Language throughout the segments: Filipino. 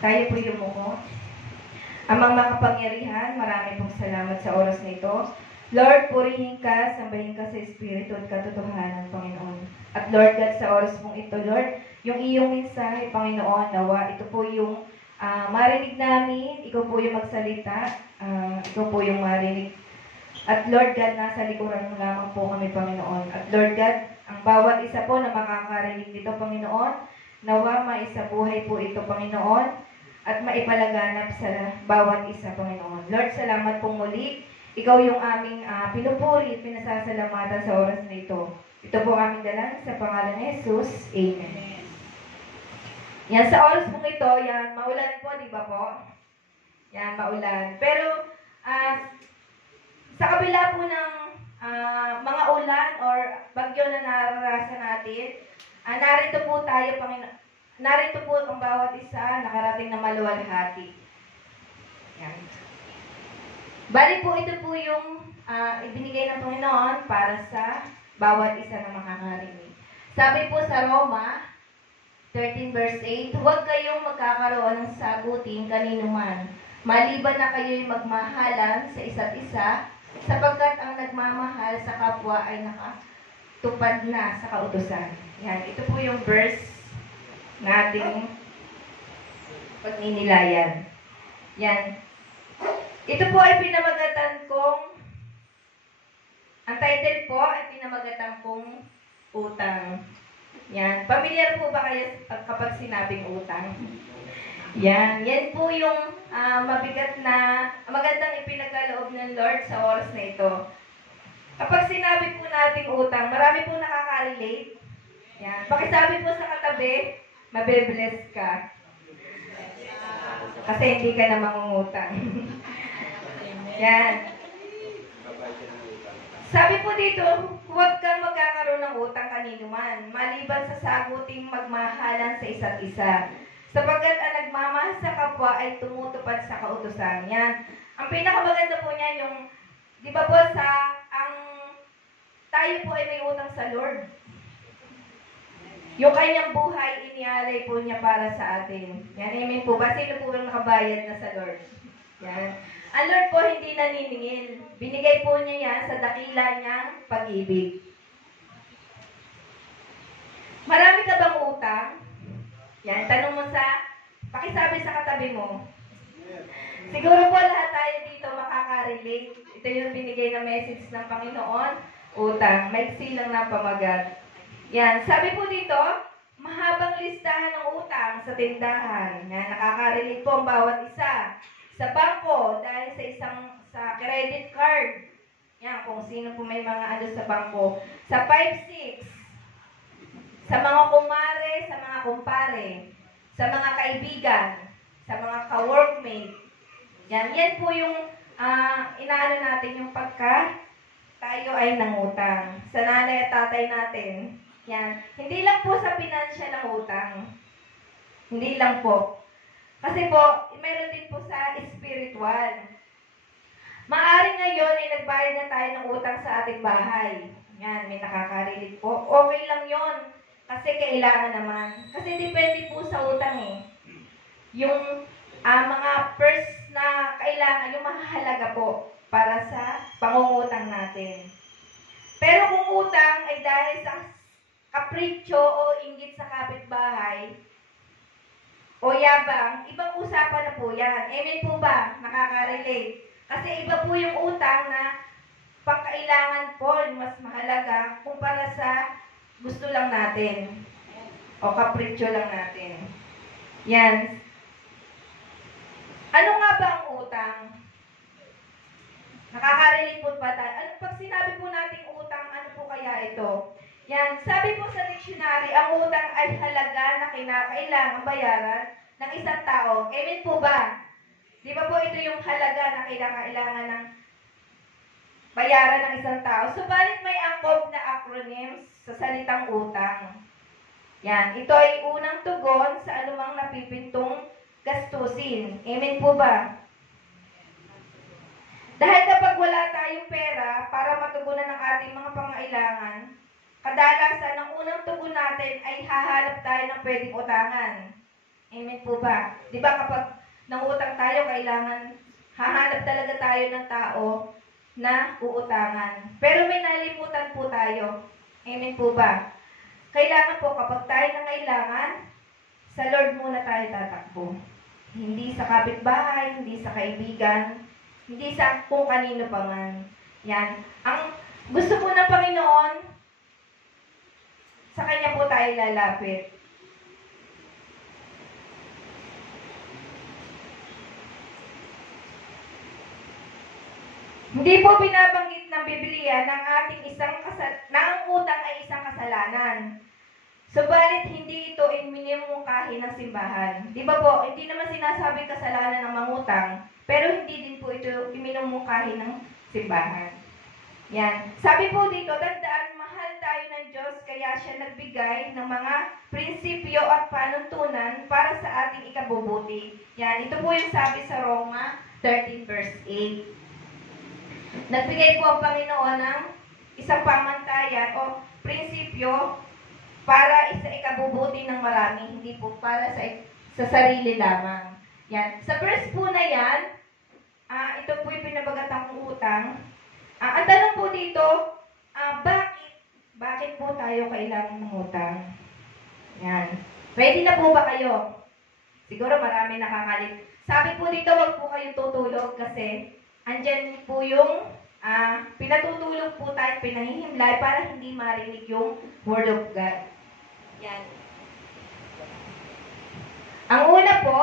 Tayo po yumuko. Amang makapangyarihan, marami pong salamat sa oras na ito. Lord, purihin ka, sambahin ka sa Espiritu at katotohanan, Panginoon. At Lord God, sa oras mong ito, Lord, yung iyong mensahe, Panginoon, nawa, ito po yung marinig namin, ikaw po yung magsalita, ikaw po yung marinig. At Lord God, nasa likuran mo lamang po kami, Panginoon. At Lord God, ang bawat isa po na makakarinig nito, Panginoon, nawa maisabuhay po ito, Panginoon, at maipalaganap sa bawat isa, Panginoon. Lord, salamat pong muli. Ikaw yung aming pinupuri at pinasasalamatan sa oras na ito. Ito po aming dalang sa pangalan ni Jesus. Amen. Yan, sa oras pong ito, yan, maulan po, di ba po? Yan, maulan. Pero, sa kabila po ng mga ulan or bagyo na nararasan natin, narito po tayo, Panginoon. Narito po ang bawat isa nakarating na maluwalhati. Yan. Bali po, ito po yung ibinigay ng Panginoon para sa bawat isa na makakarinig. Sabi po sa Roma 13 verse 8, huwag kayong magkakaroon ng sagutin kanino man, maliban na kayo'y magmahalan sa isa't isa, sapagkat ang nagmamahal sa kapwa ay nakatupad na sa kautusan. Yan, ito po yung verse nating pagninilayan. Yan. Ito po ay pinamagatan kong, ang title po ay pinamagatan kong utang. Yan. Pamilyar po ba kayo kapag sinabing utang? Yan. Yan po yung mabigat na, magandang ipinagkaloob ng Lord sa oras na ito. Kapag sinabi po nating utang, marami po nakaka-relate. Yan. Pakisabi po sa katabi, mabe-bless ka. Kasi hindi ka na mangungutang. Yan. Sabi po dito, huwag kang magkakaroon ng utang kanino man, maliban sa saguting magmahalan sa isa't isa. Sapagkat ang nagmamahal sa kapwa ay tumutupad sa kautusan. Yan. Ang pinakamaganda po niyan yung, di ba po tayo po ay may utang sa Lord. Yung kanyang buhay, inialay po niya para sa atin. Yan, amen po ba? Sino po ang nakabayad na sa Lord? Yan. Ang Lord po hindi naniningil. Binigay po niya yan sa dakila niyang pag-ibig. Marami ka bang utang? Yan, tanong mo pakisabi sa katabi mo. Siguro po lahat tayo dito makaka-relate. Ito yung binigay na message ng Panginoon. Utang. Maiksi lang na pamagat. Yan, sabi po dito, mahabang listahan ng utang sa tindahan. Yan, nakaka-relate po ang bawat isa. Sa bangko, dahil sa credit card. Yan, kung sino po may mga ano sa bangko. Sa 5-6. Sa mga kumare, sa mga kumpare. Sa mga kaibigan. Sa mga ka-workmate. Yan po yung inaano natin yung pagka tayo ay nangutang. Sa nanay at tatay natin. Yan. Hindi lang po sa financial ang utang. Hindi lang po. Kasi po, mayroon din po sa spiritual. Maaring ngayon ay nagbayad na tayo ng utang sa ating bahay. Yan, may nakakarinig po. Okay lang yon kasi kailangan naman. Kasi depende po sa utang eh. Yung mga first na kailangan, yung mahalaga po para sa pangungutang natin. Pero kung utang ay dahil sa kapritsyo o inggit sa kapitbahay o yabang, ibang usapan na po yan. Amen po ba? Nakaka-relate. Kasi iba po yung utang na pangkailangan po, yung mas mahalaga, kumpara sa gusto lang natin o kapritsyo lang natin. Yan. Ano nga ba ang utang? Nakaka-relate po ba tayo? Pag sinabi po nating utang, ano po kaya ito? Yan, sabi po sa dictionary, ang utang ay halaga na kinakailangan bayaran ng isang tao. Amen po ba? Di ba po ito yung halaga na kailangan ng bayaran ng isang tao? Subalit may angkop na acronyms sa salitang utang. Yan, ito ay unang tugon sa anumang napipintong gastusin. Amen po ba? Dahil kapag wala tayong pera para matugunan ang ating mga pangailangan, kadalasan ang unang tugon natin ay hahanap tayo ng pwedeng utangan. Amen po ba? Di ba kapag nangutang tayo, kailangan hahanap talaga tayo ng tao na uutangan. Pero may nalimutan po tayo. Amen po ba? Kailangan po kapag tayo na kailangan, sa Lord muna tayo tatakbo. Hindi sa kapitbahay, hindi sa kaibigan, hindi sa kung kanino pa man. Yan. Ang gusto po ng Panginoon, sa Kanya po tayo lalapit. Hindi po binabanggit ng Biblia ng ating na ang utang ay isang kasalanan. Subalit hindi ito minimungkahi ng simbahan. Di ba po, hindi naman sinasabi kasalanan ng mangutang, pero hindi din po ito minimungkahi ng simbahan. Yan. Sabi po dito, tandaan, mahal tayo ng Diyos, kaya siya nagbigay ng mga prinsipyo at panuntunan para sa ating ikabubuti. Yan. Ito po yung sabi sa Roma 13 verse 8. Nagbigay po ang Panginoon ng isang pamantayan o prinsipyo para sa ikabubuti ng marami, hindi po para sa sarili lamang. Yan. Sa verse po na yan, ito po yung pinabagatang utang. Ang tanong po dito, bakit po tayo kailangan ng utang? Yan. Ready na po ba kayo? Siguro marami nakakalit. Sabi po dito, wag po kayong tutulog kasi andyan po yung pinatutulog po tayo, pinahihimlay para hindi marinig yung Word of God. Yan. Ang una po,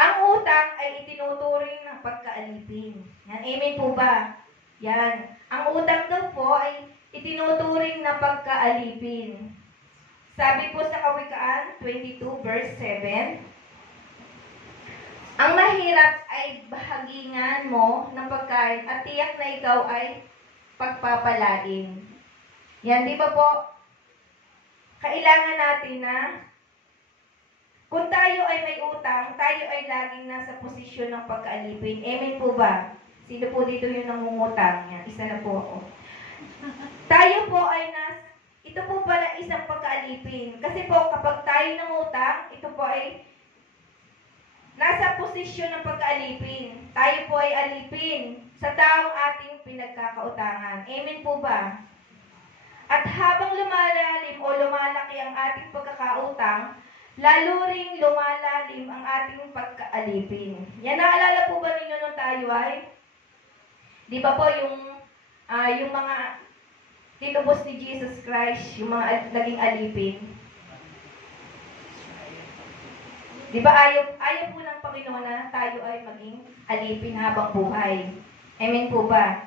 ang utang ay itinuturing ng pagkaalipin. Yan. Amen po ba? Yan. Ang utang daw po ay itinuturing na pagkaalipin. Sabi po sa Kawikaan 22 verse 7, ang mahirap ay bahagingan mo ng pagkain at tiyak na ikaw ay pagpapalain. Yan, di ba po? Kailangan natin na kung tayo ay may utang, tayo ay laging nasa posisyon ng pagkaalipin. Amen po ba? Sino po dito yung nangungutang? Yan, isa na po ako. Tayo po ay ito po pala isang pagkaalipin. Kasi po kapag tayo nangutang, ito po ay nasa posisyon ng pagkaalipin. Tayo po ay alipin sa taong ating pinagkakautangan. Amen po ba? At habang lumalalim o lumalaki ang ating pagkakautang, lalo ring lumalalim ang ating pagkaalipin. Yan, naalala po ba ninyo nung tayo ay? Di ba po yung mga tinubos ni Jesus Christ, yung mga naging alipin? Di ba ayaw po ng Panginoon na tayo ay maging alipin habang buhay? Amen po ba?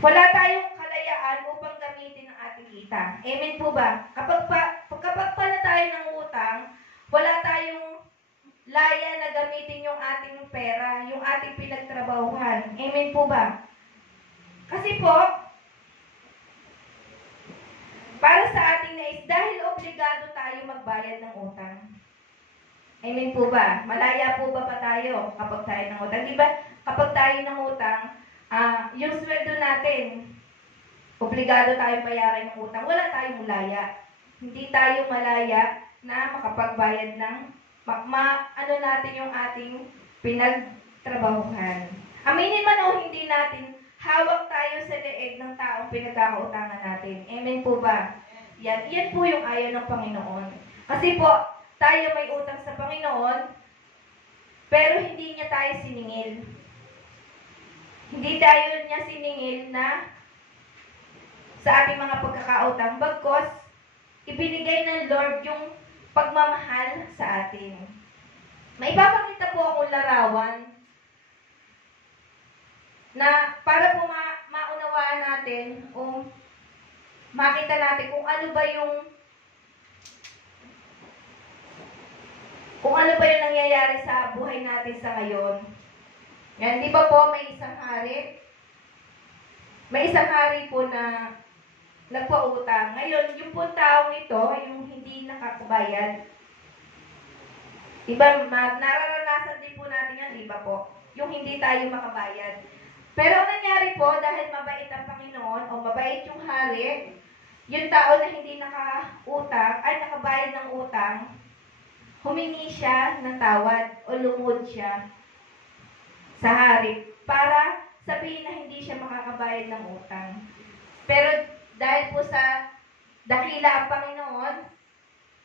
Wala tayong kalayaan upang gamitin ang ating kita. Amen po ba? Kapag pala tayo ng utang, wala tayong laya na gamitin yung ating pera, yung ating pinagtrabahuhan. Amen po ba? Kasi po, para sa ating nais, dahil obligado tayo magbayad ng utang. Amen po ba? Malaya po ba tayo kapag tayo ng utang? Di ba? Kapag tayo ng utang, yung sweldo natin, obligado tayong bayaran yung utang. Wala tayong malaya. Hindi tayo malaya na makapagbayad ng natin yung ating pinagtrabahuhan. Aminin man o hindi natin, hawak tayo sa leeg ng taong pinagkakautangan natin. Amen po ba? Yan po yung ayaw ng Panginoon. Kasi po, tayo may utang sa Panginoon, pero hindi niya tayo siningil. Hindi tayo niya siningil na sa ating mga pagkakautang, bagkos ibinigay ng Lord yung pagmamahal sa atin. May ipapakita po akong larawan na para po maunawaan natin o makita natin kung ano ba yung nangyayari sa buhay natin sa ngayon. Yan, di ba po may isang hari? May isang hari po na nagpautang. Ngayon, yung po taong ito, yung hindi nakakabayad, diba, nararanasan din po natin yan, di ba po? Yung hindi tayo makabayad. Pero ang nangyari po, dahil mabait ang Panginoon, mabait yung hari, yung tao na hindi nakabayad ng utang, humingi siya ng tawad o lumuhod siya sa hari para sabihin na hindi siya makakabayad ng utang. Pero dahil po sa dakila ang Panginoon,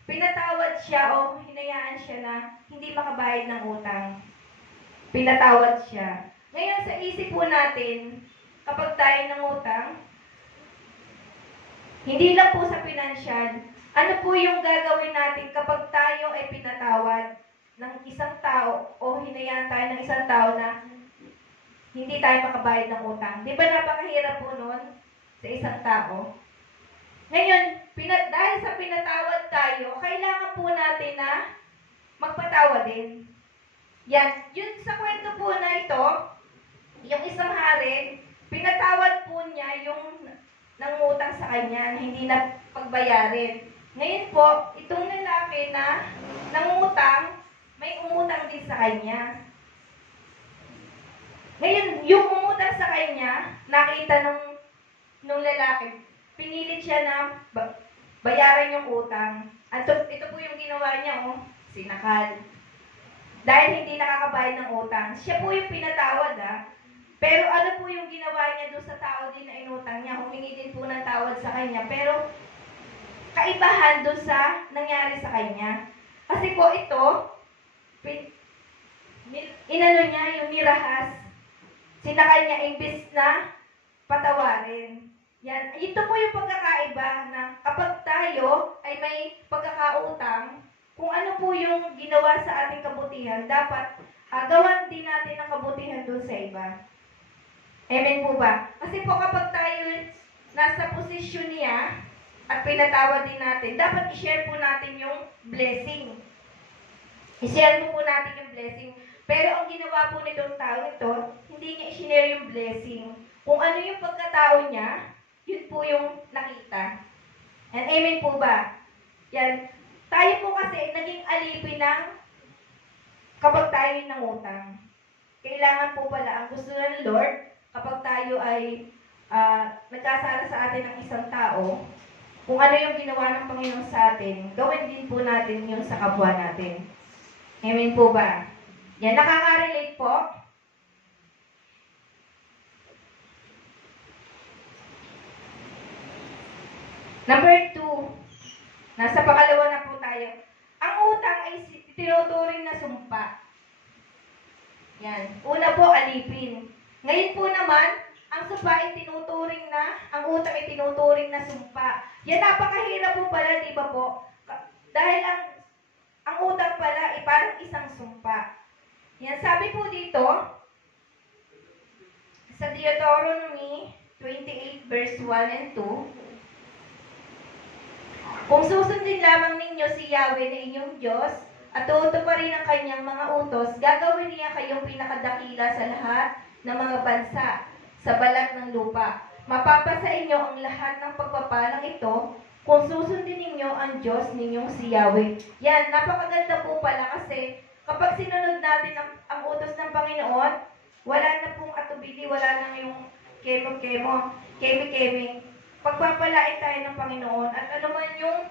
pinatawad siya o hinayaan siya na hindi makabayad ng utang. Pinatawad siya. Ngayon sa isip po natin, kapag tayo nangutang, hindi lang po sa pinansyal, ano po yung gagawin natin kapag tayo ay pinatawad ng isang tao o hinayaan tayo ng isang tao na hindi tayo makabayad ng utang? Di ba napakahirap po nun sa isang tao? Ngayon, dahil sa pinatawad tayo, kailangan po natin na magpatawad din. Yan, yun sa kwento po na ito, yung isang hari, pinatawad po niya yung nangutang sa kanya na hindi na pagbayarin. Ngayon po, itong lalaki na nangutang, may umutang din sa kanya. Ngayon, yung umutang sa kanya, nakita nung lalaki, pinilit siya na bayaran yung utang. At ito po yung ginawa niya, sinakal. Dahil hindi nakakabayad ng utang. Siya po yung pinatawad, Pero ano po yung ginawa niya doon sa tao din na inutang niya? Humingi din po ng tawad sa kanya. Pero kaibahan doon sa nangyari sa kanya. Kasi po ito, inano niya yung nirahas. Sinakal niya imbis na patawarin. Yan. Ito po yung pagkakaiba na kapag tayo ay may pagkakautang, kung ano po yung ginawa sa ating kabutihan, dapat gawan din natin ang kabutihan doon sa iba. Amen po ba? Kasi po kapag tayo nasa posisyon niya at pinatawad din natin, dapat i-share po natin yung blessing. I-share mo po natin yung blessing. Pero ang ginawa po nitong tao ito, hindi niya i-share yung blessing. Kung ano yung pagkatao niya, yun po yung nakita. And amen po ba? Yan. Tayo po kasi naging alipin ng kapag tayo yung nangutang. Kailangan po pala ang gusto ng Lord kapag tayo ay nagkasala sa atin ng isang tao, kung ano yung ginawa ng Panginoon sa atin, gawin din po natin yung sa kapwa natin. Amen po ba? Yan, nakaka-relate po. Number 2, nasa pangalawa na po tayo. Ang utang ay tinuturing na sumpa. Yan. Una po, alipin. Ngayon po naman, ang sumpa ay tinuturing na, ang utang ay tinuturing na sumpa. Yan, napakahirap po pala, di ba po? Dahil ang utang pala ay parang isang sumpa. Yan, sabi po dito, sa Deuteronomy 28 verse 1 and 2, kung susundin lamang ninyo si Yahweh na inyong Diyos at tutuparin ang kanyang mga utos, gagawin niya kayong pinakadakila sa lahat ng mga bansa sa balat ng lupa. Mapapasa inyo ang lahat ng pagpapalang ito kung susundin ninyo ang Diyos ninyong si Yahweh. Yan, napakaganda po pala kasi kapag sinunod natin ang utos ng Panginoon, wala na pong atubili, wala na yung kemo-kemo, kemi-kemi. Pagpapalain tayo ng Panginoon at ano man yung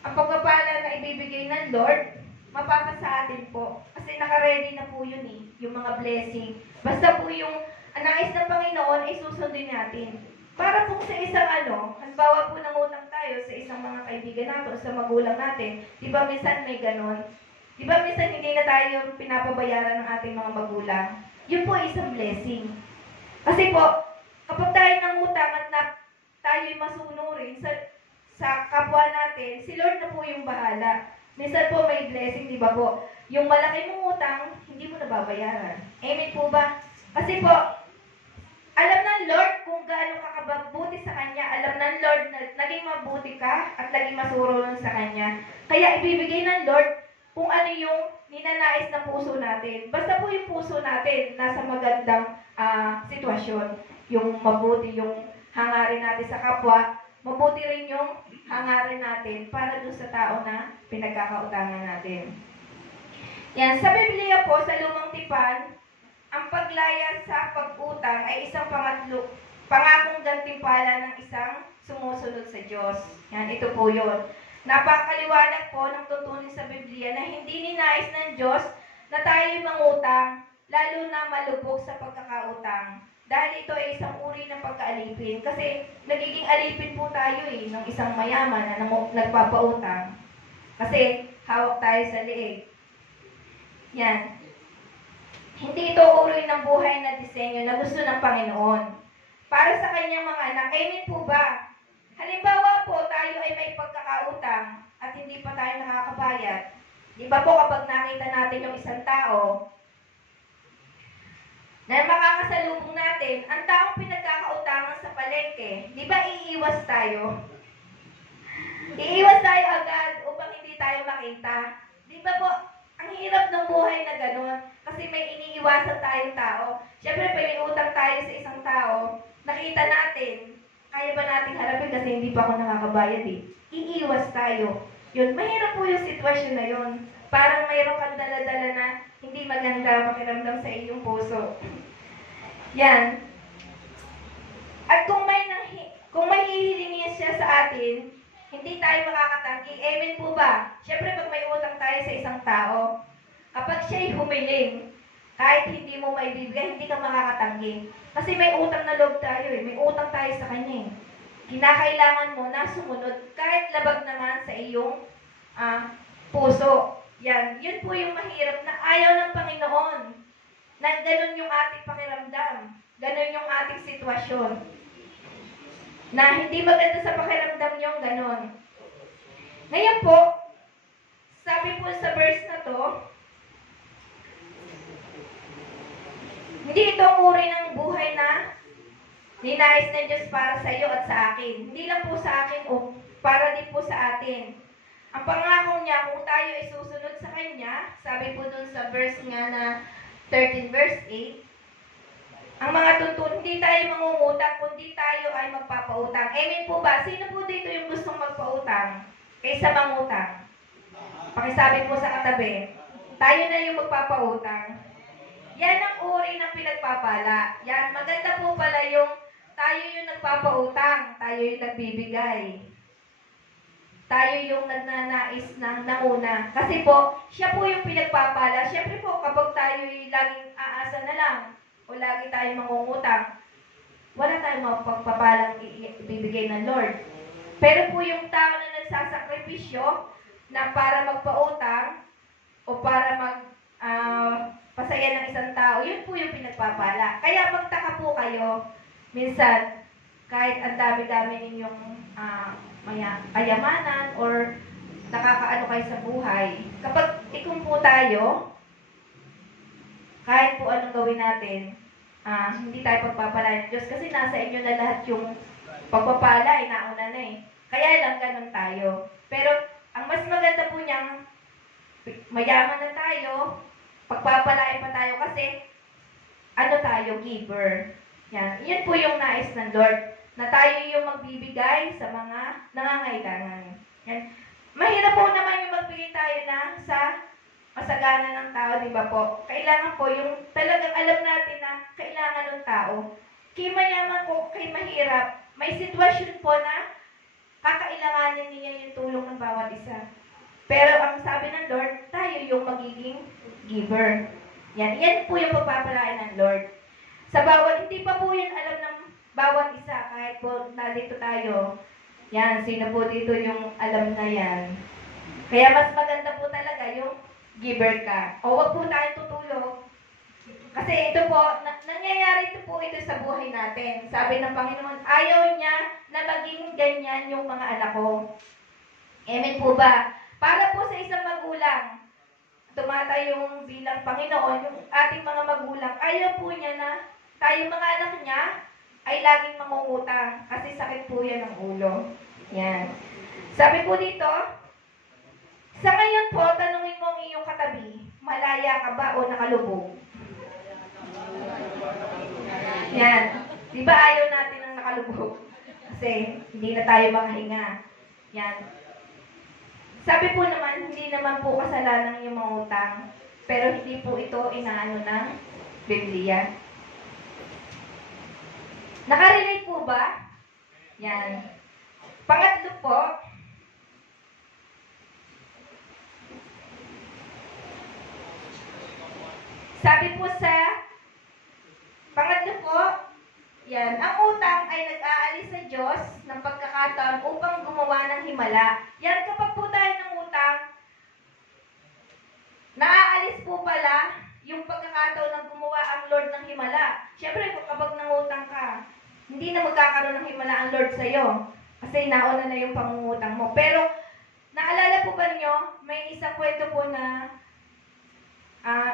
ang pagpapala na ibibigay ng Lord, mapapasa atin po. Kasi nakaready na po yun yung mga blessing. Basta po yung nais ng Panginoon ay susundin natin. Para po sa isang halimbawa po nangutang tayo sa isang mga kaibigan natin o sa magulang natin, di ba minsan may ganon? Di ba minsan hindi na tayo pinapabayaran ng ating mga magulang? Yun po ay isang blessing. Kasi po, kapag tayo nangutang at tayo'y masunurin sa kapwa natin, si Lord na po yung bahala. Minsan po may blessing, di ba po? Yung malaki mong utang, hindi mo nababayaran. Amen po ba? Kasi po, alam ng Lord kung gaano ka kababuti sa Kanya. Alam ng Lord na naging mabuti ka at naging masurulong sa Kanya. Kaya ibibigay ng Lord kung ano yung ninanais ng puso natin. Basta po yung puso natin nasa magandang sitwasyon. Yung mabuti, yung hangarin natin sa kapwa, mabuti rin yung hangarin natin para doon sa tao na pinagkakautangan natin. Yan, sa Biblia po, sa Lumang Tipan, ang paglaya sa pag-utang ay isang pangakong gantimpala ng ng isang sumusunod sa Diyos. Yan, ito po yun. Napakaliwanag po ng tutunin sa Biblia na hindi ninais ng Diyos na tayo'y mangutang, lalo na malubog sa pagkakautang. Dahil ito ay isang uri ng pagkaalipin. Kasi nagiging alipin po tayo ng isang mayaman na nagpapautang. Kasi hawak tayo sa liig. Yan. Hindi ito uri ng buhay na disenyo na gusto ng Panginoon. Para sa kanyang mga anak, amen po ba? Halimbawa po, tayo ay may pagkakautang at hindi pa tayo nakakabayad. Di ba po kapag nakita natin yung isang tao na makakasalubong natin, ang taong pinagkakautangan sa palengke, di ba iiwas tayo? Iiwas tayo agad upang hindi tayo makita. Di ba po, ang hirap ng buhay na gano'n kasi may iniiwasan tayong tao. Siyempre, may utang tayo sa isang tao, nakita natin, kaya ba natin harapin kasi hindi pa ako nakakabayad Iiwas tayo. Yun, mahirap po yung sitwasyon na yun. Parang mayroon kang dala-dala na hindi maganda makiramdam sa iyong puso. Yan. At kung may hihilingin siya sa atin, hindi tayo makakatanggi. Amen po ba? Siyempre, pag may utang tayo sa isang tao, kapag siya'y humiling, kahit hindi mo maibibigay, hindi ka makakatanggi. Kasi may utang na loob tayo May utang tayo sa kanya Kinakailangan mo na sumunod kahit labag naman sa iyong puso. Yan. Yun po yung mahirap na ayaw ng Panginoon. Na ganun yung ating pakiramdam. Ganun yung ating sitwasyon. Na hindi maganda sa pakiramdam yung ganun. Ngayon po, sabi po sa verse na to, hindi ito ang uri ng buhay na ninais ng Diyos para sa iyo at sa akin. Hindi lang po sa akin o para din po sa atin. Ang pangako niya, kung tayo ay susunod sa Kanya, sabi po dun sa verse nga na 13 verse 8, ang mga tuntun, hindi tayo mangungutang, kundi tayo ay magpapautang. Amen po ba? Sino po dito yung gustong magpautang kaysa mangutang? Pakisabi po sa katabi, tayo na yung magpapautang. Yan ang uri ng pinagpapala. Yan, maganda po pala yung tayo yung nagpapautang, tayo yung nagbibigay. Tayo yung nagnanais ng nanguna. Kasi po, siya po yung pinagpapala. Siyempre po, kapag tayo yung laging aasa na lang, o lagi tayong mangungutang, wala tayong mapagpapalang ibibigay ng Lord. Pero po yung tao na nagsasakripisyo na para magpautang o para pasaya ng isang tao, yun po yung pinagpapala. Kaya magtaka po kayo, minsan, kahit ang dami-dami ninyong kayamanan or nakakaano kayo sa buhay, kapag ikumpo tayo, kahit po anong gawin natin, hindi tayo pagpapala ng Diyos kasi nasa inyo na lahat yung pagpapala, nauna na Kaya lang ganun tayo. Pero ang mas maganda po niyang mayaman na tayo, pagpapalain pa tayo kasi tayo, giver. Yan. Yan po yung nais ng Lord, na tayo yung magbibigay sa mga nangangailangan. Yan. Mahirap po naman yung magbigay tayo na sa masagana ng tao, di ba po? Kailangan po yung talagang alam natin na kailangan ng tao. Kay mayaman po, kay mahirap, may sitwasyon po na kakailanganin niya yung tulong ng bawat isa. Pero ang sabi ng Lord, tayo yung magiging giver. Yan po yung pagpapalain ng Lord. Sa bawat, hindi pa po yan alam ng bawat isa, kahit po nandito tayo. Yan, sino po dito yung alam na yan. Kaya mas maganda po talaga yung giver ka. O wag po tayong tutulog. Kasi ito po, nangyayari ito po ito sa buhay natin. Sabi ng Panginoon, ayaw niya na maging ganyan yung mga anak ko. Amen po ba? Para po sa isang magulang, tumatayong bilang Panginoon, yung ating mga magulang, ayaw po niya na tayong mga anak niya ay laging mangungutang kasi sakit po yan ng ulo. Yan. Sabi po dito, sa ngayon po, tanungin mo ang iyong katabi, malaya ka ba o nakalubog? Yan. Di ba ayaw natin ng nakalubog? Kasi hindi na tayo makahinga. Yan. Sabi po naman, hindi naman po kasalanan yung mga utang, pero hindi po ito inaano ng Biblia. Nakarelate po ba? Yan. Pangatlo po, sabi po sa pangatlo po, yan, ang utang ay nag-aalis sa Diyos ng pagkakataon upang gumawa ng himala. Yan, kapag po tayo ng utang, naaalis po pala yung pagkakataon ng gumawa ang Lord ng himala. Siyempre, kapag nangutang ka, hindi na magkakaroon ng himala ang Lord sa'yo. Kasi nauna na yung pangungutang mo. Pero, naalala po ba niyo, may isang kwento po na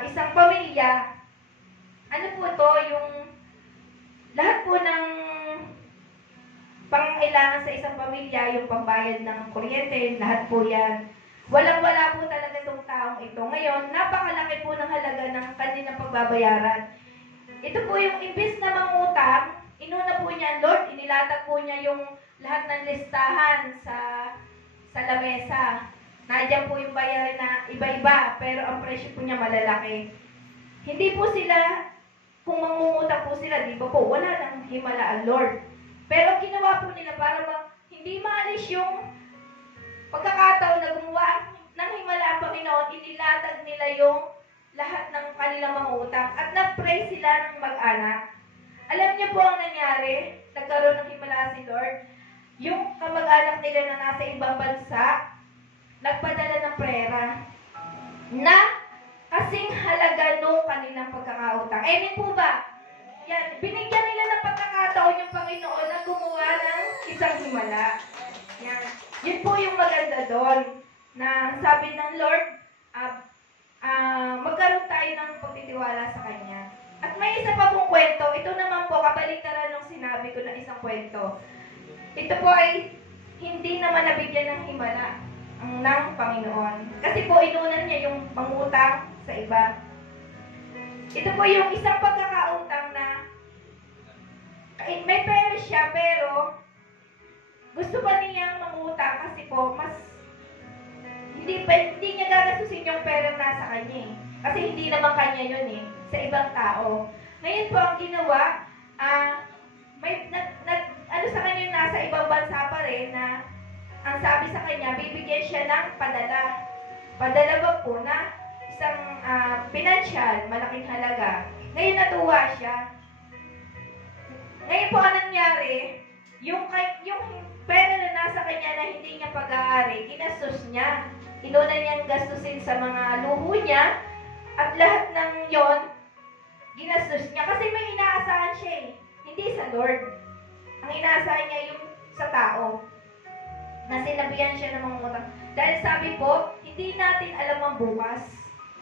isang pamilya, ano po to, yung lahat po ng pangangailangan sa isang pamilya, yung pambayad ng kuryente, lahat po yan. Walang-wala po talaga itong taong ito. Ngayon, napakalaki po ng halaga ng kanilang pagbabayaran. Ito po yung imbis na mangutang, inuna po niya, Lord, inilatag po niya yung lahat ng listahan sa lamesa. Nandiyan po yung bayarin na iba-iba, pero ang presyo po niya malalaki. Hindi po sila, kung mangungutang po sila, di ba po, wala nang himala ang Lord. Pero ginawa po nila para hindi maalis yung pagkakataon na gumawa ng himala ang Panginoon, inilatag nila yung lahat ng kanilang mga utang at nag-pray sila ng mag-anak. Alam niyo po ang nangyari, nagkaroon ng himala si Lord. Yung kamag-anak nila na nasa ibang bansa, nagpadala ng prera na kasing halaga nung kanilang pagkakautang. Amen po ba? Yan, binigyan nila ng pagkakataon yung Panginoon na gumawa ng isang himala. Yan. Yun po yung maganda doon, na sabi ng Lord, magkaroon tayo ng pagtitiwala sa Kanya. At may isa pa pong kwento, ito naman po, kabaliktaran ng sinabi ko na isang kwento. Ito po ay hindi naman nabigyan ng himala ng Panginoon. Kasi po, inunan niya yung mangutang sa iba. Ito po yung isang pagkakautang na may pera siya, pero gusto pa niyang mangutang kasi po, mas hindi niya gagastusin yung pera nasa kanya eh. Kasi hindi naman kanya yun eh, sa ibang tao. Ngayon po, ang ginawa, ano sa kanya yung nasa ibang bansa pa rin na ang sabi sa kanya, bibigyan siya ng padala. Padala ba po na isang financial, malaking halaga. Ngayon natuwa siya. Ngayon po ang nangyari, yung pera na nasa kanya na hindi niya pag-aari, ginastos niya. Inuna niyang gastusin sa mga luho niya at lahat ng yon ginastos niya. Kasi may inaasahan siya eh, hindi sa Lord. Ang inaasahan niya yung sa tao na sinabihan siya ng mga utang. Dahil sabi po, hindi natin alam ang bukas.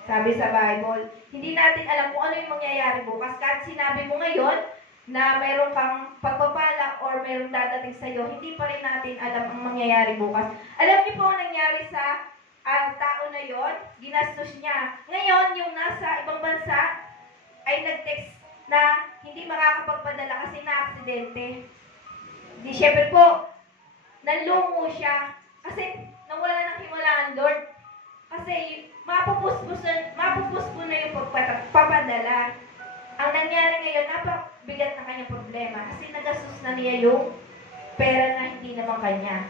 Sabi sa Bible, hindi natin alam kung ano yung mangyayari bukas. Kahit sinabi mo ngayon na mayroon kang pagpapala or mayroong dadating sa iyo, hindi pa rin natin alam ang mangyayari bukas. Alam niyo po ang nangyari sa tao na yon, ginastos niya. Ngayon, yung nasa ibang bansa ay nag-text na hindi makakapagpadala kasi na-aksidente. Di syempre po, nanlungo siya kasi nawala ng himala ang Lord. Kasi mapupus na yung pagpapadala. Ang nangyari ngayon, napabigat na kanyang problema kasi nagastos na niya yung pera na hindi naman kanya.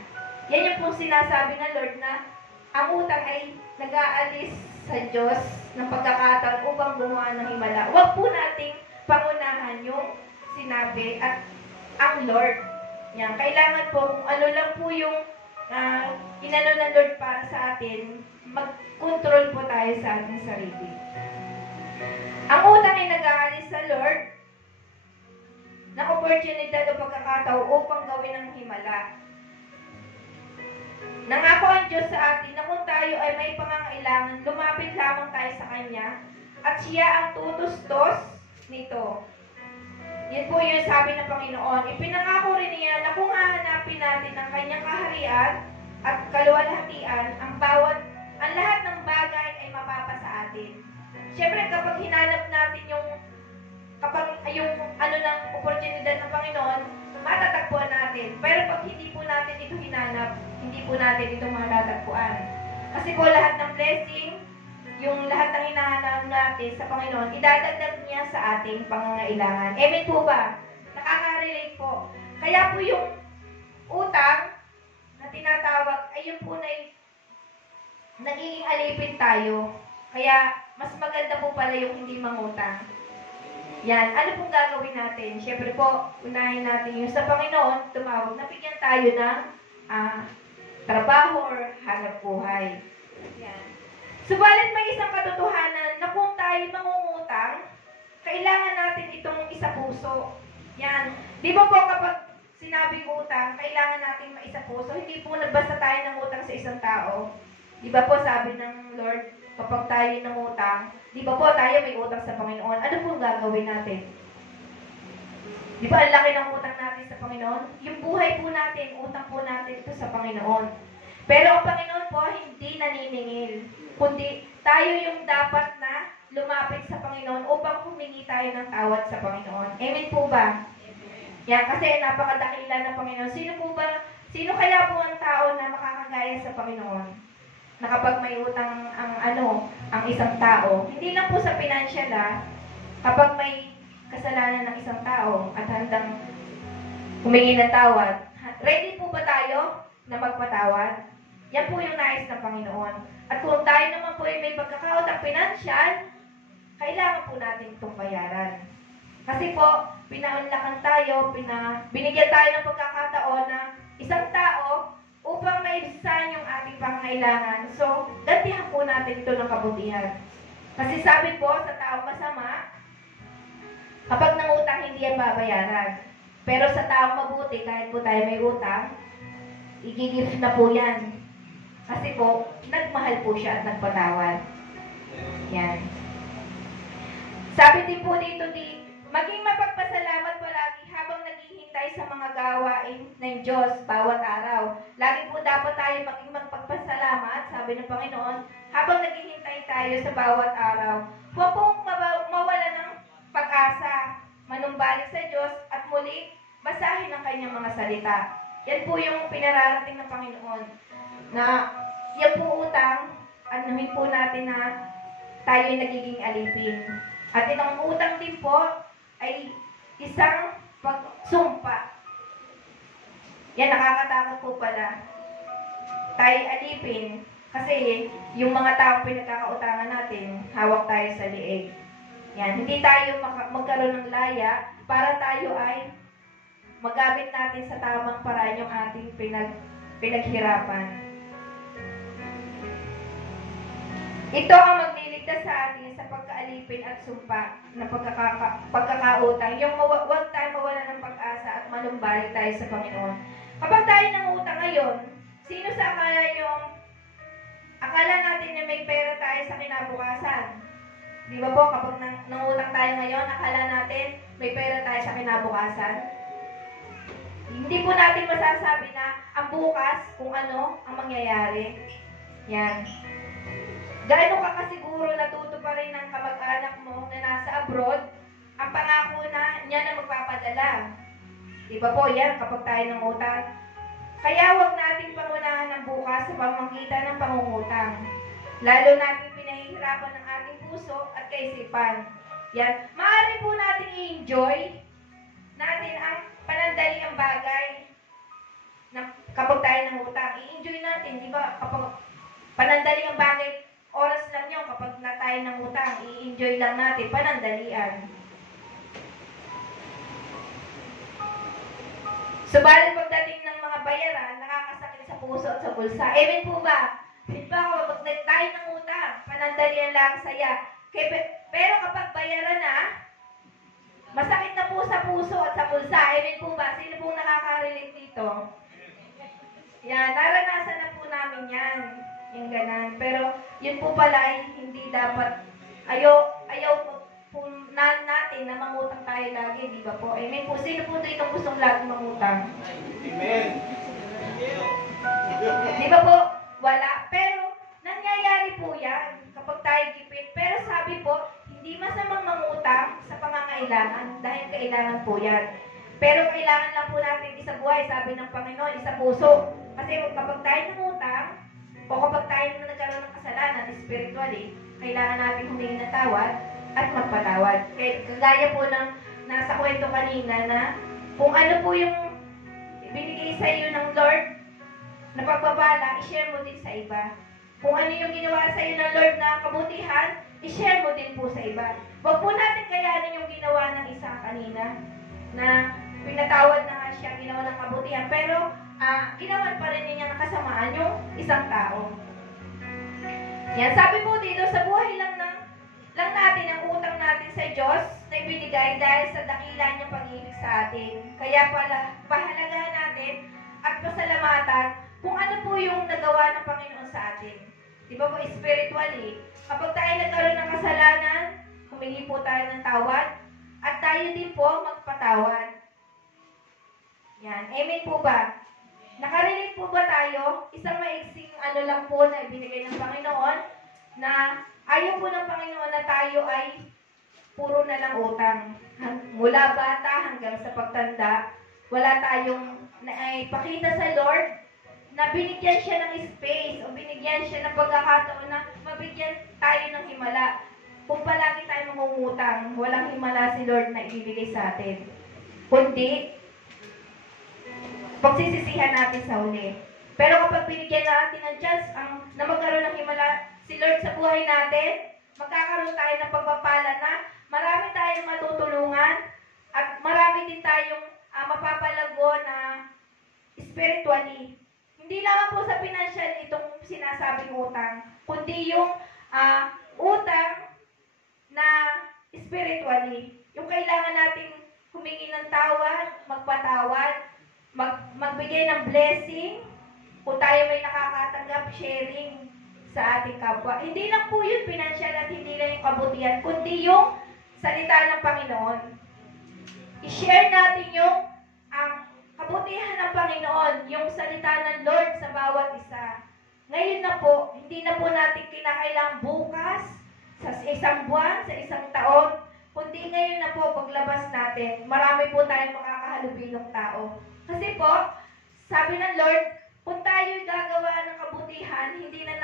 Yan yung pong sinasabi ng Lord na ang utang ay nag-aalis sa Diyos ng pagkakataon upang gumawa ng himala. Huwag po nating pangunahan yung sinabi at ang Lord. Yan. Kailangan po kung ano lang po yung inano ng Lord para sa atin, mag-control po tayo sa ating sarili. Ang utang ay nag-aalis sa Lord ng opportunidad o pagkakataon upang gawin ang himala. Nangako ang Diyos sa atin na kung tayo ay may pangangailangan, lumapit lamang tayo sa Kanya at siya ang tutustos nito. Yan po yung sabi ng Panginoon. Ipinangako rin niya na kung hahanapin natin ang Kanyang kaharian at kaluwalhatian, ang lahat ng bagay ay mapapa sa atin. Siyempre, kapag hinanap natin yung ng oportunidad ng Panginoon, matatagpuan natin. Pero pag hindi po natin ito hinanap, hindi po natin ito matatagpuan. Kasi po lahat ng blessing, yung lahat ng hinahanap natin sa Panginoon, idadagdag niya sa ating pangangailangan. Amen po ba? Nakaka-relate po. Kaya po yung utang na tinatawag ay yung po na nagiging alipin tayo. Kaya mas maganda po pala yung hindi mangutang. Yan, ano pong gagawin natin? Siyempre po, unahin natin yung sa Panginoon, tumawag, nabigyan tayo ng trabaho or hanap buhay. Yan. Subalit may isang katotohanan na kung tayo mangungutang, kailangan natin itong isa puso. Yan. Di ba po kapag sinabing utang, kailangan natin maisa puso. Hindi po nagbasta tayo ng utang sa isang tao. Di ba po sabi ng Lord, kapag tayo ng utang, di ba po tayo may utang sa Panginoon, ano pong gagawin natin? Di ba ang laki ng utang natin sa Panginoon? Yung buhay po natin, utang po natin ito sa Panginoon. Pero ang Panginoon po hindi naniningil, kundi tayo yung dapat na lumapit sa Panginoon upang humingi tayo ng tawad sa Panginoon. Amen po ba? Yan, kasi napakadakila ng Panginoon. Sino kaya po ang tao na makakagaya sa Panginoon? Na kapag may utang ang isang tao, hindi lang po sa financial kapag may kasalanan ng isang tao at handang humingi ng tawad, ready po ba tayo na magpatawad? Yan po yung nais ng Panginoon. At kung tayo naman po ay may pagkakautang financial, kailangan po natin itong bayaran. Kasi po, pinaunlakan tayo, binigyan tayo ng pagkakataon na isang tao upang maibisan yung ating pangangailangan. So, gantihan po natin ito ng kabutihan. Kasi sabi po sa taong masama, kapag nangutang, hindi yan babayaran. Pero sa taong mabuti, kahit po tayo may utang, i-gift na po yan. Kasi po, nagmahal po siya at nagpatawad. Yan. Sabi din po dito, maging mapagpasalamat palagi habang naghihintay sa mga gawain ng Diyos bawat araw. Lagi po dapat tayo maging magpagpasalamat, sabi ng Panginoon, habang naghihintay tayo sa bawat araw. Huwag pong mawala ng pag-asa, manumbalik sa Diyos at muli basahin ang kanyang mga salita. Yan po yung pinararating ng Panginoon. Na yan po utang, anuhin po natin na tayo nagiging alipin. At itong utang din po ay isang pagsumpa. Yan, nakakatakot po pala. Tayo alipin. Kasi yung mga taong pinagkakautangan natin, hawak tayo sa liig. Yan, hindi tayo magkaroon ng laya para tayo ay magamit natin sa tamang paraan yung ating pinaghirapan. Ito ang magliligtas sa atin sa pagkaalipin at sumpa na pagkakautang. Yung huwag tayo mawala ng pag-asa at manumbalik tayo sa Panginoon. Kapag tayo nangutang ngayon, sino sa akala natin na may pera tayo sa kinabukasan? Di ba po, kapag nangutang tayo ngayon, akala natin may pera tayo sa kinabukasan? Hindi po natin masasabi na ang bukas kung ano ang mangyayari. Yan. Gaano ka kasiguro natuto pa rin ng kamag-anak mo na nasa abroad, ang pangako na niya na magpapadala. Di ba po yan kapag tayo ng utang? Kaya huwag nating pangunahan ng bukas sa pamamagitan ng pangungutang. Lalo nating pinahihirapan ng ating puso at kaisipan. Yan. Maaari po natin i-enjoy natin ang panandaliang bagay na kapag tayo ng utang. I-enjoy natin, di ba? Kapag panandaliang bagay, oras lang yun kapag na tayo ng utang, i-enjoy lang natin, panandalian. Subalit pagdating ng mga bayaran, nakakasakit sa puso at sa bulsa. Amen po ba? Halimbawa, pag tayo ng utang, panandalian lang saya. Pero kapag bayaran na, masakit na po sa puso at sa bulsa. Amen po ba? Sino pong nakaka-relate dito? Yan, naranasan na po namin yan. Yung ganan. Pero, yun po pala ay hindi dapat, ayaw po natin na mangutang tayo lagi, di ba po? Amen po. Sino po dito gustong lagi mangutang? Amen. Di ba po? Wala. Pero, nangyayari po yan kapag tayo gipit. Pero sabi po, hindi masamang mangutang sa pangangailangan dahil kailangan po yan. Pero kailangan lang po natin isa buhay, sabi ng Panginoon, isa puso. Kasi kapag tayo nangutang, o kapag tayo na nagkaroon ng kasalanan spiritually, kailangan natin humingi ng tawad at magpatawad. Kagaya po ng nasa kwento kanina na kung ano po yung binigay binigay sa iyo ng Lord na pagpapala, i-share mo din sa iba. Kung ano yung ginawa sa iyo ng Lord na kabutihan, i-share mo din po sa iba. Huwag po natin kayanin yung ginawa ng isa kanina na pinatawad na nga siya, ginawa ng kabutihan, pero ginawan pa rin niya ng kasamaan yung isang tao. Yan, sabi po dito, sa buhay lang natin ang utang natin sa Diyos na ibinigay dahil sa dakila niyang pag-ibig sa atin. Kaya pala, pahalagahan natin at pasalamatan kung ano po yung nagawa ng Panginoon sa atin. Di ba po, spiritually, kapag tayo nagkaroon ng kasalanan, humingi po tayo ng tawad, at tayo din po magpatawad. Yan, amen po ba? Nakarelate po ba tayo? Isang maiksing lang po na ibinigay ng Panginoon na ayaw po ng Panginoon na tayo ay puro na lang utang. Mula bata hanggang sa pagtanda, wala tayong naipakita sa Lord na binigyan siya ng space o binigyan siya ng pagkakataon na mabigyan tayo ng himala. Kung palagi tayo mangungutang, walang himala si Lord na ibibigay sa atin. Kundi, pagsisisihan natin sa huli. Pero kapag binigyan natin ng chance na magkaroon ng himala si Lord sa buhay natin, magkakaroon tayo ng pagpapala na marami tayong matutulungan at marami din tayong mapapalago na spiritually. Hindi lang po sa financial itong sinasabing utang, kundi yung utang na spiritually. Yung kailangan nating humingi ng tawad, magpatawad, magbigay ng blessing, kung tayo may nakakatanggap, sharing sa ating kapwa. Hindi lang po yun financial at hindi lang yung kabutihan, kundi yung salita ng Panginoon. I-share natin yung kabutihan ng Panginoon, yung salita ng Lord sa bawat isa. Ngayon na po, hindi na po natin kinakailangan bukas, sa isang buwan, sa isang taon, kundi ngayon na po, paglabas natin, marami po tayong makakahalubinong tao. Kasi po, sabi ng Lord, kung tayo'y gagawa ng kabutihan, hindi na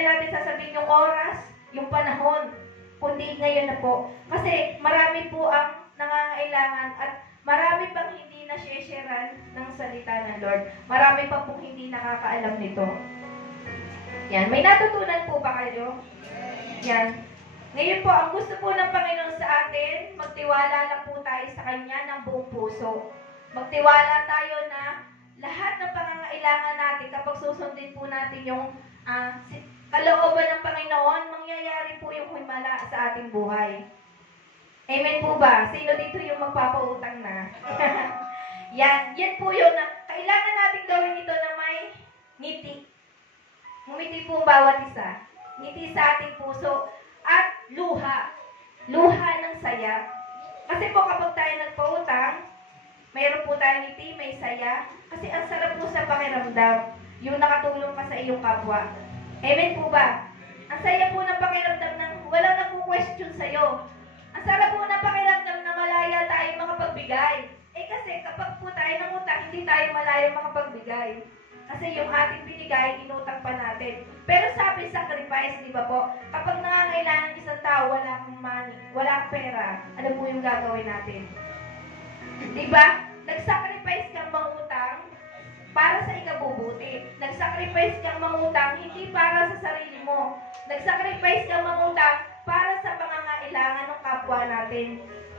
natin sasabihin yung oras, yung panahon, kundi ngayon na po. Kasi marami po ang nangangailangan at marami pang hindi na-sharean ng salita ng Lord. Marami pa pong hindi nakakaalam nito. Yan, may natutunan po ba kayo? Yan. Ngayon po, ang gusto po ng Panginoon sa atin, magtiwala lang po tayo sa Kanya ng buong puso. Magtiwala tayo na lahat ng pangangailangan natin, kapag susundin po natin yung kalooban ng Panginoon, mangyayari po yung himala sa ating buhay. Amen po ba? Sino dito yung magpapautang na? yan po yun na kailangan natin gawin ito na may ngiti. Ngumiti po bawat isa. Ngiti sa ating puso at luha. Luha ng saya. Kasi po kapag tayo nagpautang, mayroon po tayong ngiti, may saya. Kasi ang sarap po sa pakiramdam, yung nakatulong ka sa iyong kapwa. Amen po ba? Ang saya po ng pakiramdam ng walang nagpo-question sa'yo. Ang sarap po ng pakiramdam na malaya tayo makapagbigay. Kasi kapag po tayo nangutang, hindi tayo malaya makapagbigay. Kasi yung ating binigay, inutang pa natin. Pero sabi sacrifice, di ba po? Kapag nangangailangan isang tao, wala kang money, wala kang pera, ano po yung gagawin natin? Di ba? Nag-sacrifice kang mangutang para sa ikabubuti. Nag-sacrifice kang mangutang hindi para sa sarili mo. Nag-sacrifice kang mangutang para sa pangangailangan ng kapwa natin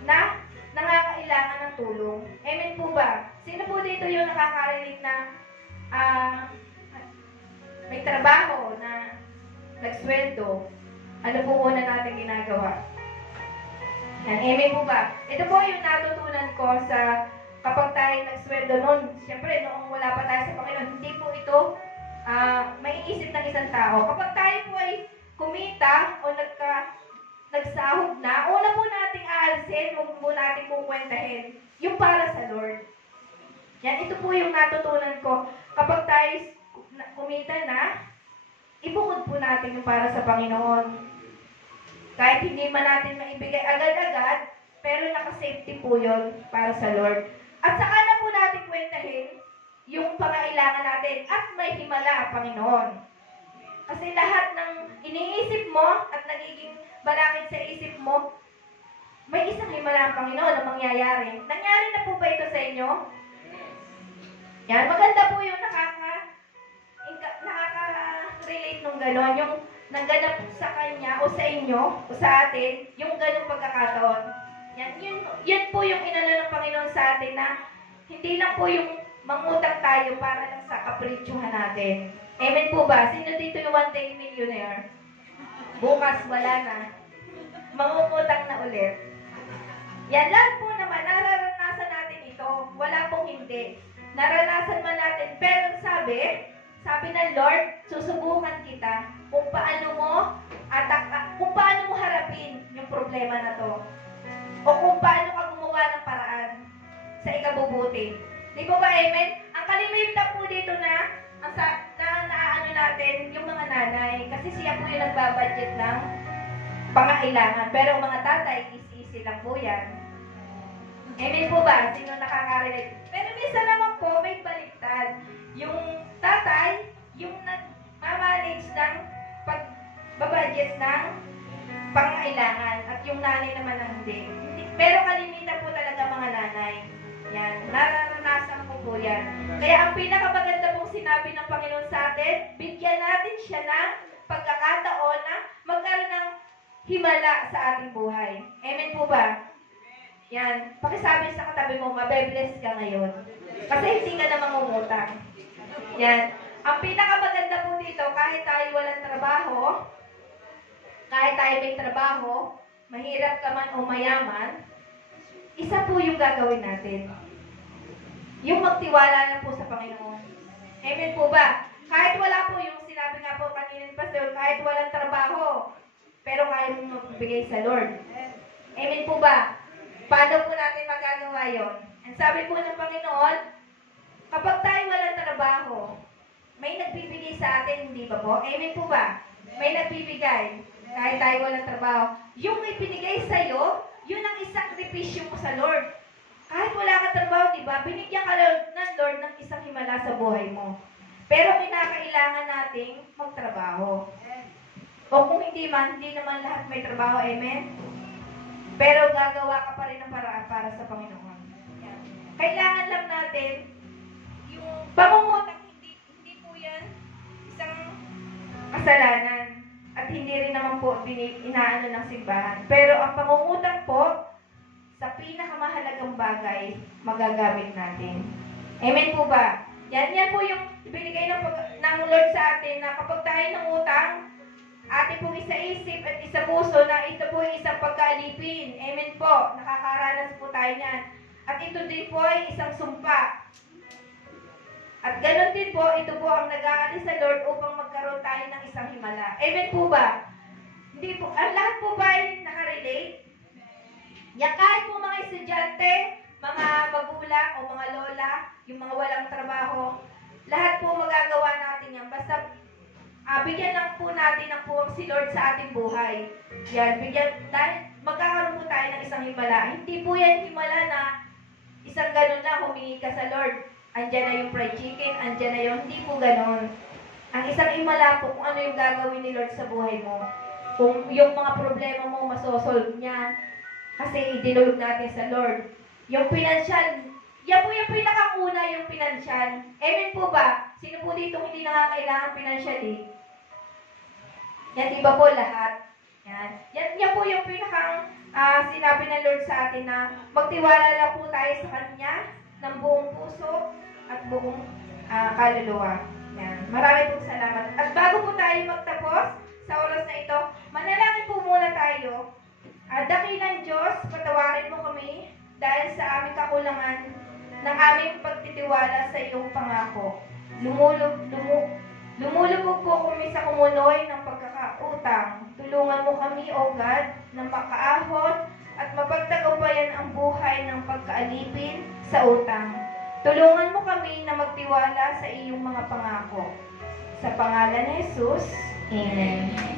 na nangangailangan ng tulong. Amen po ba? Sino po dito yung nakaka-relate na may trabaho na nagsweldo? Ano po una natin ginagawa? Yan, amen po ba? Ito po yung natutunan ko sa kapag tayo nagsweldo noon. Siyempre, noong wala pa tayo sa Panginoon, hindi po ito maiisip ng isang tao. Kapag tayo po ay kumita o nagsahod na, una po nating aalsin, huwag po nating kukwentahin yung para sa Lord. Yan, ito po yung natutunan ko. Kapag tayo kumita na, ibukod po natin yung para sa Panginoon. Kahit hindi man natin maibigay agad-agad, pero naka-safety po yun para sa Lord. At saka na po natin kwentahin yung pangailangan natin at may himala, Panginoon. Kasi lahat ng iniisip mo at nagiging balakid sa isip mo, may isang himala ang Panginoon na mangyayari. Nangyari na po ba ito sa inyo? Yan, maganda po yung nakaka-relate nung gano'n, yung nangganap sa kanya o sa inyo o sa atin, yung gano'ng pagkakataon. Yan po yung inano ng Panginoon sa atin na hindi lang po yung mangutang tayo para lang sa kapritsyohan natin. Amen po ba? Sino dito yung one day millionaire? Bukas wala na. Mangungutang na ulit. Yan lang po naman, nararanasan natin ito. Wala pong hindi. Naranasan man natin. Pero sabi ng Lord, susubukan kita kung paano mo harapin yung problema na to. O kung paano ka gumawa ng paraan sa ikabubuti. Di ba ba, amen? Ang kalimitan po dito na naaano natin yung mga nanay. Kasi siya po yung nagbabudget ng pangailangan. Pero mga tatay, easy lang po yan. Amen po ba? Sino nakaka-relate? Pero minsan naman po, may baliktad. Yung tatay, yung nag-manage ng pagbabudget ng pangailangan at yung nanay naman ang hindi. Pero kalimitan po talaga mga nanay. Yan. Nararanasan ko po yan. Kaya ang pinakamaganda pong sinabi ng Panginoon sa atin, bigyan natin siya ng pagkakataon na magkaroon ng himala sa ating buhay. Amen po ba? Yan. Pakisabi sa katabi mo, mabe-bless ka ngayon. Kasi hindi ka na mangungutang. Yan. Ang pinakamaganda po dito, kahit tayo walang trabaho, kahit tayo may trabaho, mahirap ka man o mayaman, isa po yung gagawin natin. Yung magtiwala na po sa Panginoon. Amen po ba? Kahit wala po yung sinabi nga po kanina ni Pastor, kahit walang trabaho, pero kaya mo magbigay sa Lord. Amen po ba? Paano po natin magagawa yun? Ang sabi po ng Panginoon, kapag tayo walang trabaho, may nagbibigay sa atin, hindi ba po? Amen po ba? May nagbibigay, kahit tayo walang trabaho. Yung ibinigay sa'yo, yun ang isakripisyo mo sa Lord. Kahit wala ka trabaho, di ba? Binigyan ka ng Lord ng isang himala sa buhay mo. Pero kinakailangan nating magtrabaho. O kung hindi naman lahat may trabaho, amen? Pero gagawa ka pa rin ng paraan para sa Panginoon. Yan. Kailangan lang natin yung pangungutang, hindi po yan isang kasalanan. At hindi rin naman po inaano ng simbahan. Pero ang pangungutang po, sa pinakamahalagang bagay, magagamit natin. Amen po ba? Yan po yung binigay ng Lord sa atin na kapag tayo ng utang, atin pong isa-isip at isa-puso na ito po yung isang pagkaalipin. Amen po. Nakakaranas po tayo niyan. At ito din po ay isang sumpa. At ganoon din po, ito po ang nag-aalis sa Lord upang magkaroon tayo ng isang himala. Amen po ba? Hindi po, ang lahat po ba ay nakarelate? Yan, kahit po mga estudyante, mga magulang o mga lola, yung mga walang trabaho, lahat po magagawa natin yan. Basta bigyan lang po natin ng puwang si Lord sa ating buhay. Yan, dahil magkakaroon po tayo ng isang himala. Hindi po yan himala na isang ganun lang, humingi ka sa Lord. Andyan na yung fried chicken, andyan na yung, hindi po ganon. Ang isang himala po kung ano yung gagawin ni Lord sa buhay mo. Kung yung mga problema mo masosolve niya, kasi idinulog natin sa Lord. Yung financial, yan po yung pinakauna yung financial. Amen po ba? Sino po dito hindi nangangailangan financially? Yan, di ba po lahat? Yan po yung pinakang sinabi ng Lord sa atin na magtiwala lang po tayo sa Kanya ng buong puso at buong kaluluwa. Yan. Maraming pong salamat. At bago po tayo magtapos sa oras na ito, manalangin po muna tayo. Dakilang Diyos, patawarin mo kami dahil sa aming kakulangan ng aming pagtitiwala sa iyong pangako. Lumulubog po kami sa kumunoy ng pagkakautang. Tulungan mo kami, O God, na makaahon at mapagtagumpayan ang buhay ng pagkaalipin sa utang. Tulungan mo kami na magtiwala sa iyong mga pangako. Sa pangalan ni Jesus, Amen.